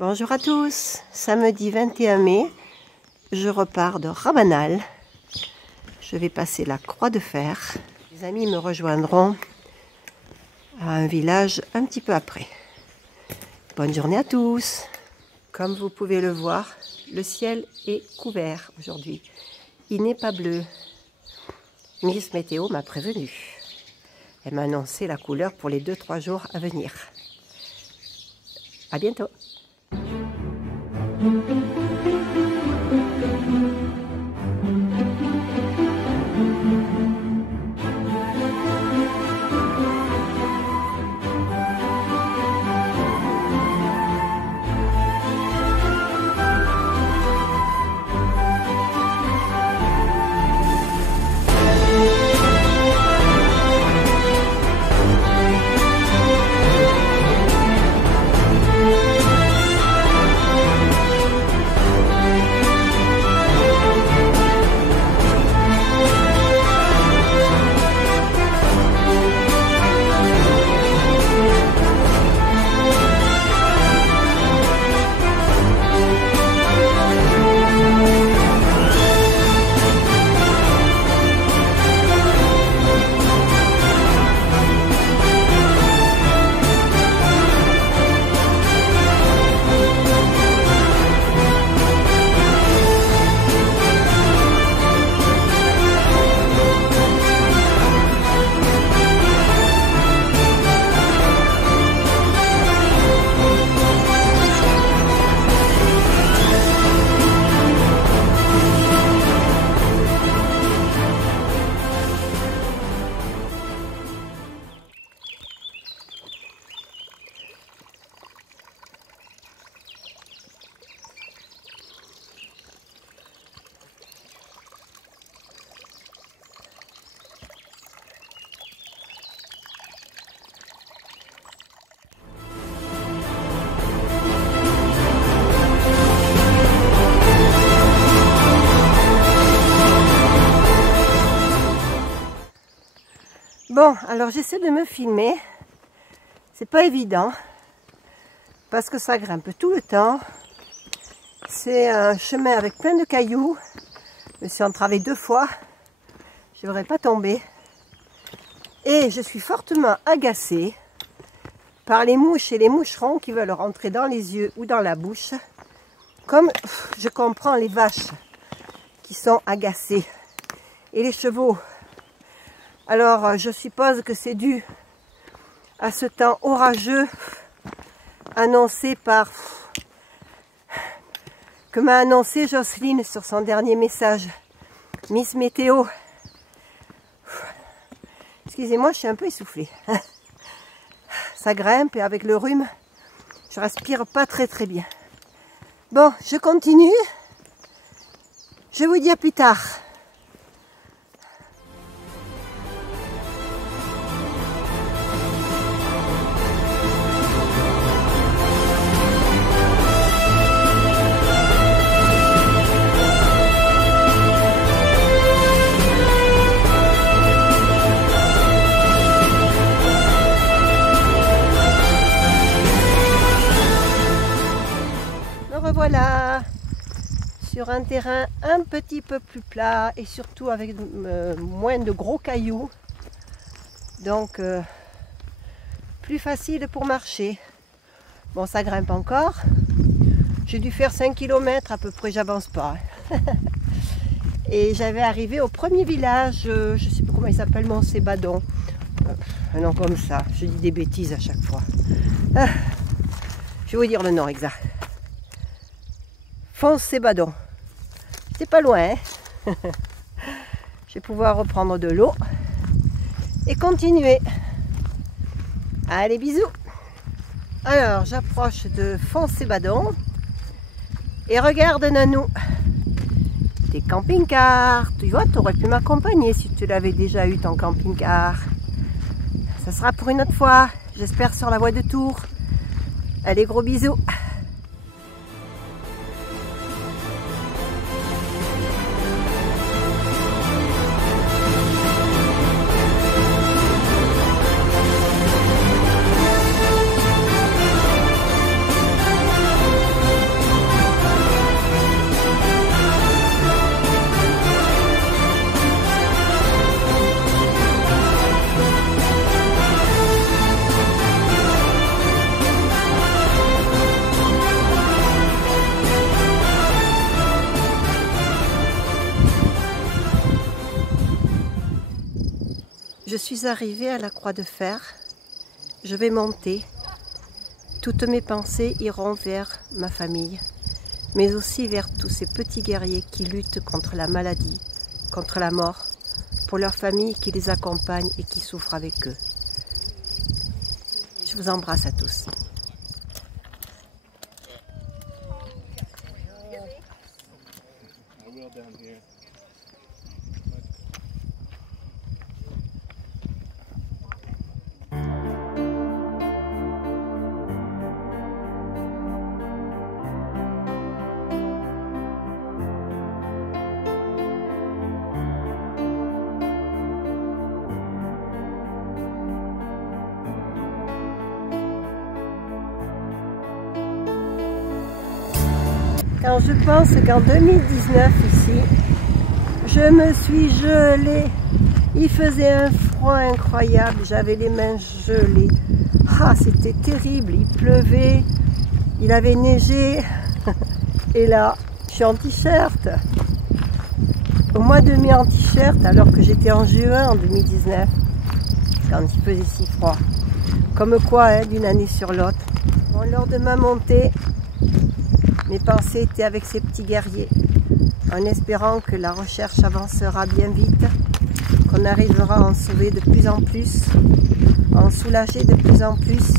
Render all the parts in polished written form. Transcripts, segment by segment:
Bonjour à tous, samedi 21 mai, je repars de Rabanal. Je vais passer la Croix de Fer. Les amis me rejoindront à un village un petit peu après. Bonne journée à tous. Comme vous pouvez le voir, le ciel est couvert aujourd'hui. Il n'est pas bleu. Miss Météo m'a prévenu. Elle m'a annoncé la couleur pour les 2-3 jours à venir. À bientôt. Bon, alors j'essaie de me filmer. C'est pas évident parce que ça grimpe tout le temps. C'est un chemin avec plein de cailloux. Je me suis entravée 2 fois. Je ne devrais pas tomber. Et je suis fortement agacée par les mouches et les moucherons qui veulent rentrer dans les yeux ou dans la bouche. Comme je comprends les vaches qui sont agacées et les chevaux. Alors, je suppose que c'est dû à ce temps orageux annoncé par... que m'a annoncé Jocelyne sur son dernier message. Miss Météo. Excusez-moi, je suis un peu essoufflée. Ça grimpe et avec le rhume, je respire pas très bien. Bon, je continue. Je vous dis à plus tard. Voilà, sur un terrain un petit peu plus plat et surtout avec moins de gros cailloux, donc plus facile pour marcher. Bon, ça grimpe encore, j'ai dû faire 5 km à peu près, j'avance pas. Et j'avais arrivé au premier village, je ne sais pas comment il s'appelle, Montcébadon, un nom comme ça, je dis des bêtises à chaque fois. Je vais vous dire le nom exact. Montcébadon. C'est pas loin, hein. Je vais pouvoir reprendre de l'eau et continuer. Allez, bisous. Alors, j'approche de Montcébadon et regarde, Nanou, des camping-cars. Tu vois, tu aurais pu m'accompagner si tu l'avais déjà eu ton camping-car. Ça sera pour une autre fois, j'espère sur la voie de Tours. Allez, gros bisous. suis arrivée à la Croix de Fer. Je vais monter. Toutes mes pensées iront vers ma famille, mais aussi vers tous ces petits guerriers qui luttent contre la maladie, contre la mort, pour leur famille qui les accompagne et qui souffre avec eux. Je vous embrasse à tous. Quand je pense qu'en 2019 ici, je me suis gelée, il faisait un froid incroyable, j'avais les mains gelées. Ah, c'était terrible, il pleuvait, il avait neigé, et là, je suis en t-shirt. Au mois de mai en t-shirt, alors que j'étais en juin en 2019, quand il faisait si froid. Comme quoi, hein, d'une année sur l'autre. Bon, lors de ma montée, mes pensées étaient avec ces petits guerriers, en espérant que la recherche avancera bien vite, qu'on arrivera à en sauver de plus en plus, à en soulager de plus en plus.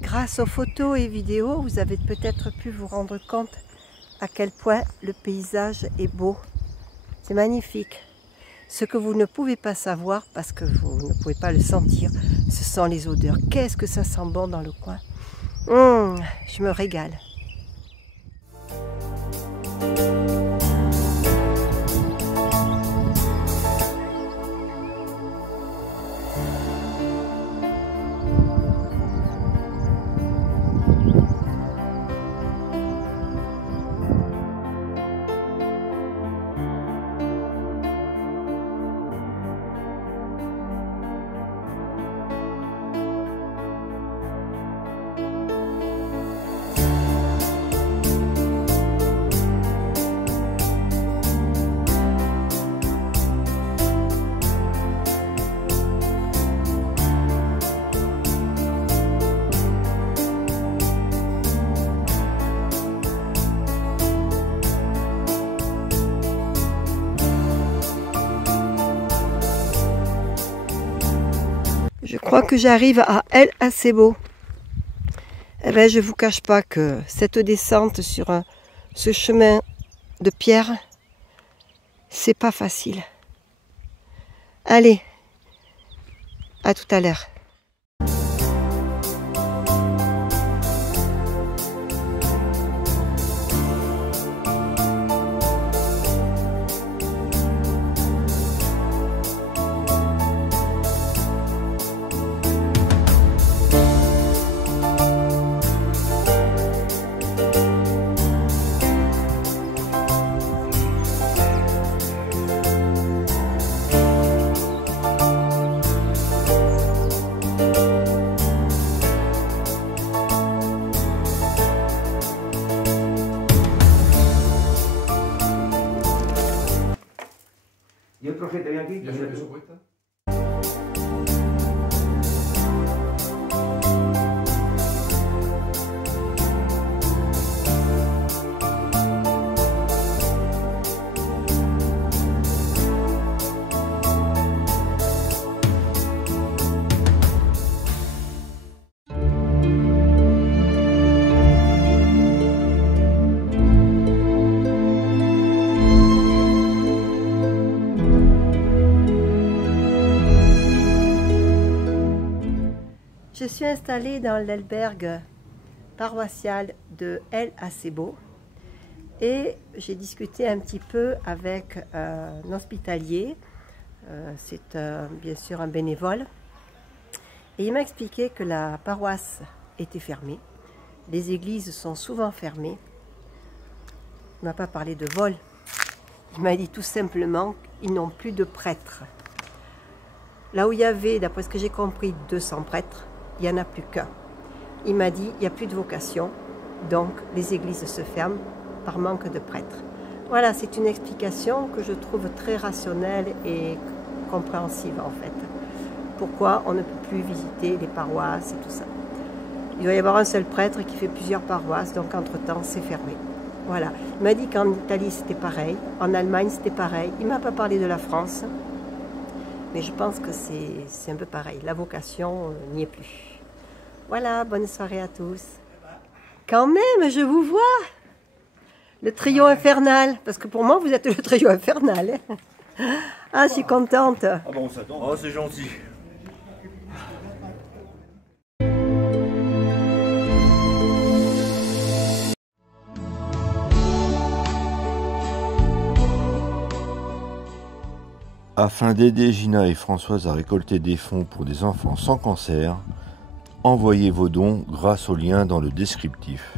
Grâce aux photos et vidéos, vous avez peut-être pu vous rendre compte à quel point le paysage est beau. C'est magnifique. Ce que vous ne pouvez pas savoir, parce que vous ne pouvez pas le sentir, ce sont les odeurs. Qu'est-ce que ça sent bon dans le coin. Je me régale. Je crois que j'arrive à El Acebo. Eh bien, je ne vous cache pas que cette descente sur ce chemin de pierre, c'est pas facile. Allez, à tout à l'heure. ¿Y otro gente viene aquí? ¿Ya se lo puesta? Je suis installée dans l'albergue paroissiale de El Acebo et j'ai discuté un petit peu avec un hospitalier. C'est bien sûr un bénévole. Et il m'a expliqué que la paroisse était fermée. Les églises sont souvent fermées. Il ne m'a pas parlé de vol. Il m'a dit tout simplement qu'ils n'ont plus de prêtres. Là où il y avait, d'après ce que j'ai compris, 200 prêtres, il n'y en a plus qu'un. Il m'a dit, il n'y a plus de vocation, donc les églises se ferment par manque de prêtres. Voilà, c'est une explication que je trouve très rationnelle et compréhensive en fait. Pourquoi on ne peut plus visiter les paroisses et tout ça. Il doit y avoir un seul prêtre qui fait plusieurs paroisses, donc entre-temps c'est fermé. Voilà. Il m'a dit qu'en Italie c'était pareil, en Allemagne c'était pareil. Il ne m'a pas parlé de la France. Mais je pense que c'est un peu pareil. La vocation n'y est plus. Voilà, bonne soirée à tous. Quand même, je vous vois. Le trio infernal. Parce que pour moi, vous êtes le trio infernal. Ah, je suis contente. Ah bon, on s'attend. Oh, c'est gentil. Afin d'aider Gina et Françoise à récolter des fonds pour des enfants sans cancer, envoyez vos dons grâce au lien dans le descriptif.